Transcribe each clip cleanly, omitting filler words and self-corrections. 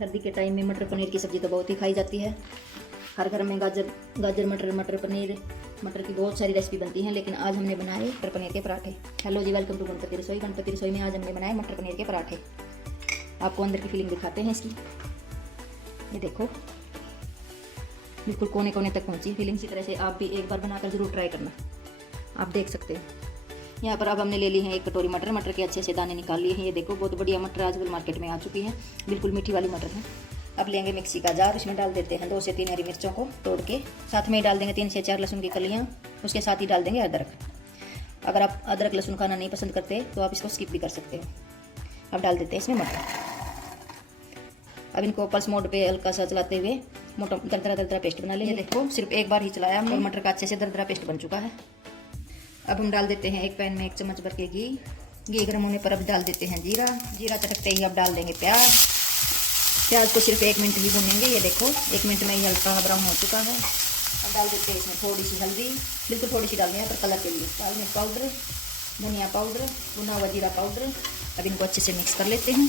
सर्दी के टाइम में मटर पनीर की सब्ज़ी तो बहुत ही खाई जाती है। हर घर में गाजर मटर पनीर मटर की बहुत सारी रेसिपी बनती हैं, लेकिन आज हमने बनाए मटर पनीर के पराठे। हेलो जी, वेलकम टू गणपति रसोई। गणपति रसोई में आज हमने बनाए मटर पनीर के पराठे। आपको अंदर की फीलिंग दिखाते हैं इसकी। ये देखो, बिल्कुल कोने कोने तक पहुंची फीलिंग। इसी तरह से आप भी एक बार बनाकर ज़रूर ट्राई करना। आप देख सकते हो यहाँ पर अब हमने ले ली है एक कटोरी मटर के अच्छे से दाने निकाल लिए हैं। ये देखो, बहुत बढ़िया मटर आजकल मार्केट में आ चुकी है, बिल्कुल मीठी वाली मटर है। अब लेंगे मिक्सी का जार, उसमें डाल देते हैं 2 से 3 हरी मिर्चों को तोड़ के, साथ में डाल देंगे 3 से 4 लहसुन की कलियाँ, उसके साथ ही डाल देंगे अदरक। अगर आप अदरक लहसुन खाना नहीं पसंद करते तो आप इसको स्किप भी कर सकते हो। अब डाल देते हैं इसमें मटर। अब इनको पल्स मोड पे हल्का सा चलाते हुए मोटा दरदरा पेस्ट बना लेंगे। देखो, सिर्फ एक बार ही चलाया हमने, मटर का अच्छे से दरदरा पेस्ट बन चुका है। अब हम डाल देते हैं एक पैन में 1 चम्मच भर के घी गर्म होने पर अब डाल देते हैं जीरा चटकते ही अब डाल देंगे प्याज को सिर्फ 1 मिनट ही भूनेंगे। ये देखो, 1 मिनट में ही हल्का ब्राउन हो चुका है। अब डाल देते हैं इसमें थोड़ी सी हल्दी, बिल्कुल थोड़ी सी डालनी है पर कलर के लिए। लाल मिर्च पाउडर, धनिया पाउडर, भुना हुआ जीरा पाउडर। अब इनको अच्छे से मिक्स कर लेते हैं।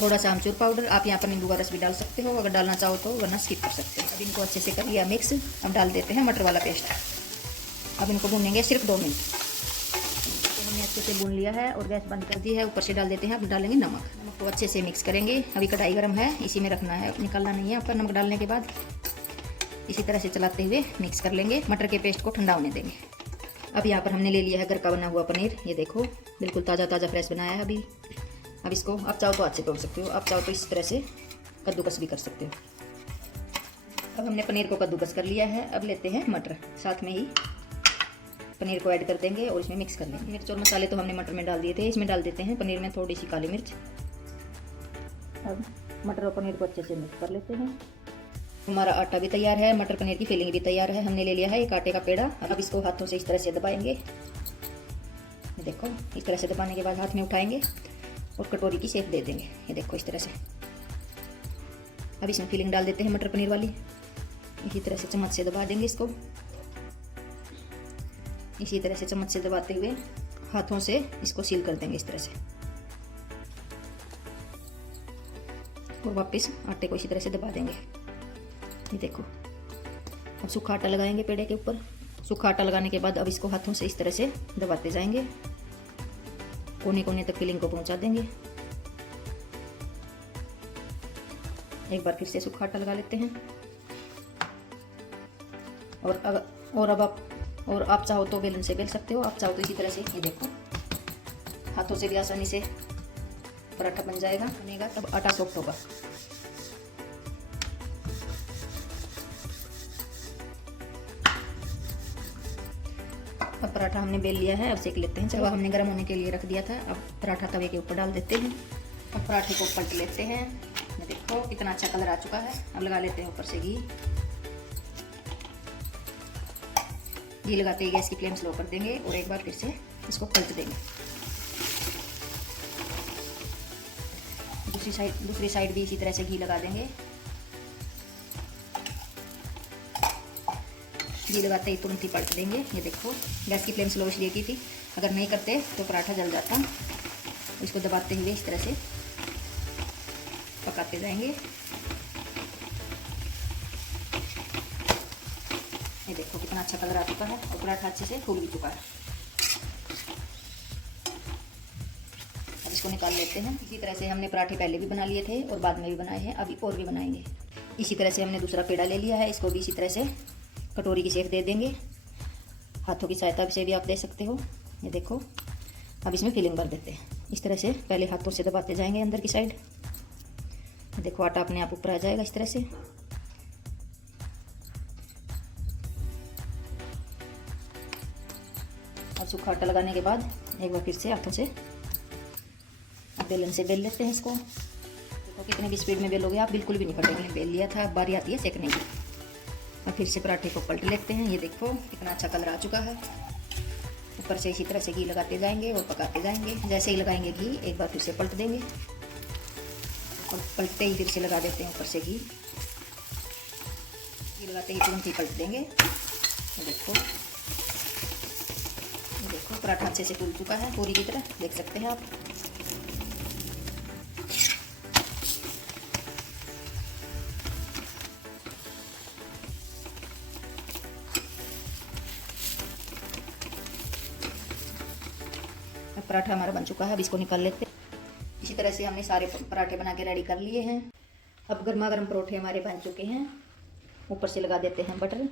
थोड़ा सा आमचूर पाउडर, आप यहाँ पर नींबू का रस भी डाल सकते हो अगर डालना चाहो तो, वरना स्किप कर सकते हो। अब इनको अच्छे से कर लिया मिक्स। अब डाल देते हैं मटर वाला पेस्ट। अब इनको भूनेंगे सिर्फ 2 मिनट। तो हमने अच्छे से भून लिया है और गैस बंद कर दी है। ऊपर से डाल देते हैं, अब डालेंगे नमक को अच्छे से मिक्स करेंगे। अभी कढ़ाई गर्म है, इसी में रखना है, निकालना नहीं है ऊपर। नमक डालने के बाद इसी तरह से चलाते हुए मिक्स कर लेंगे। मटर के पेस्ट को ठंडा होने देंगे। अब यहाँ पर हमने ले लिया है घर का बना हुआ पनीर। ये देखो, बिल्कुल ताज़ा फ्रेश बनाया है अभी। अब इसको आप चाहो तो हाथ से तोड़ सकते हो, आप चाहो तो इस तरह से कद्दूकस भी कर सकते हो। अब हमने पनीर को कद्दूकस कर लिया है। अब लेते हैं मटर, साथ में ही पनीर को ऐड कर देंगे और इसमें मिक्स कर लेंगे। मिर्च और मसाले तो हमने मटर में डाल दिए थे, इसमें डाल देते हैं पनीर में थोड़ी सी काली मिर्च। अब मटर और पनीर को अच्छे से मिक्स कर लेते हैं। हमारा आटा भी तैयार है, मटर पनीर की फिलिंग भी तैयार है। हमने ले लिया है एक आटे का पेड़ा। अब इसको हाथों से इस तरह से दबाएंगे। ये देखो, इस तरह से दबाने के बाद हाथ में उठाएंगे और कटोरी की शेप दे देंगे। ये देखो, इस तरह से। अब इसमें फिलिंग डाल देते हैं मटर पनीर वाली। इसी तरह से चम्मच से दबा देंगे इसको। इसी तरह से चम्मच से दबाते हुए हाथों से इसको सील कर देंगे इस तरह से, और वापस आटे को इसी तरह से दबा देंगे। ये देखो, अब सूखा आटा लगाएंगे पेड़े के ऊपर। सूखा आटा लगाने के बाद अब इसको हाथों से इस तरह से दबाते जाएंगे, कोने कोने तक फिलिंग को पहुंचा देंगे। एक बार फिर से सूखा आटा लगा लेते हैं। और आप चाहो तो बेलन से बेल सकते हो, आप चाहो तो इसी तरह से। ये देखो, हाथों से भी आसानी से पराठा बनेगा तब आटा सॉफ्ट होगा। अब पराठा हमने बेल लिया है, अब सेक लेते हैं। तवा हमने गर्म होने के लिए रख दिया था। अब पराठा तवे के ऊपर डाल देते हैं। अब पराठे को पलट लेते हैं। ये देखो, कितना अच्छा कलर आ चुका है। अब लगा लेते हैं ऊपर से घी लगाते ही गैस की फ्लेम स्लो कर देंगे और एक बार फिर से इसको पलट देंगे। दूसरी साइड भी इसी तरह से घी लगा देंगे। घी लगाते ही तुरंत ही पलट देंगे। ये देखो, गैस की फ्लेम स्लो इसलिए की थी, अगर नहीं करते तो पराठा जल जाता। इसको दबाते हुए इस तरह से पकाते जाएंगे। ये देखो, कितना अच्छा कलर आ चुका है और पराठा अच्छे से फूल भी चुका है। अब इसको निकाल लेते हैं। इसी तरह से हमने पराठे पहले भी बना लिए थे और बाद में भी बनाए हैं, अभी और भी बनाएंगे। इसी तरह से हमने दूसरा पेड़ा ले लिया है, इसको भी इसी तरह से कटोरी की शेप दे देंगे। हाथों की सहायता से भी आप दे सकते हो। ये देखो, अब इसमें फिलिंग भर देते हैं। इस तरह से पहले हाथों से दबाते जाएंगे अंदर की साइड। देखो, आटा अपने आप ऊपर आ जाएगा इस तरह से। और सूखा आटा लगाने के बाद एक बार फिर से हाथों से बेलन से बेल लेते हैं इसको। देखो, कितनी भी स्पीड में बेलोगे आप, बिल्कुल भी नहीं फटेगा। बेल लिया था, अब बारी आती है सेकने की। और फिर से पराठे को पलट लेते हैं। ये देखो, कितना अच्छा कलर आ चुका है। ऊपर से इसी तरह से घी लगाते जाएंगे और पकाते जाएंगे। जैसे ही लगाएंगे घी, एक बार फिर से पलट देंगे और पलटते ही फिर से लगा देते हैं ऊपर से घी लगाते ही तुरंत ही पलट देंगे। ये देखो, पराठा अच्छे से फूल चुका है पूरी की तरह, देख सकते हैं आप। पराठा हमारा बन चुका है, अब इसको निकाल लेते हैं। इसी तरह से हमने सारे पराठे बना के रेडी कर लिए हैं। अब गर्मा गर्म परोठे हमारे बन चुके हैं। ऊपर से लगा देते हैं बटर।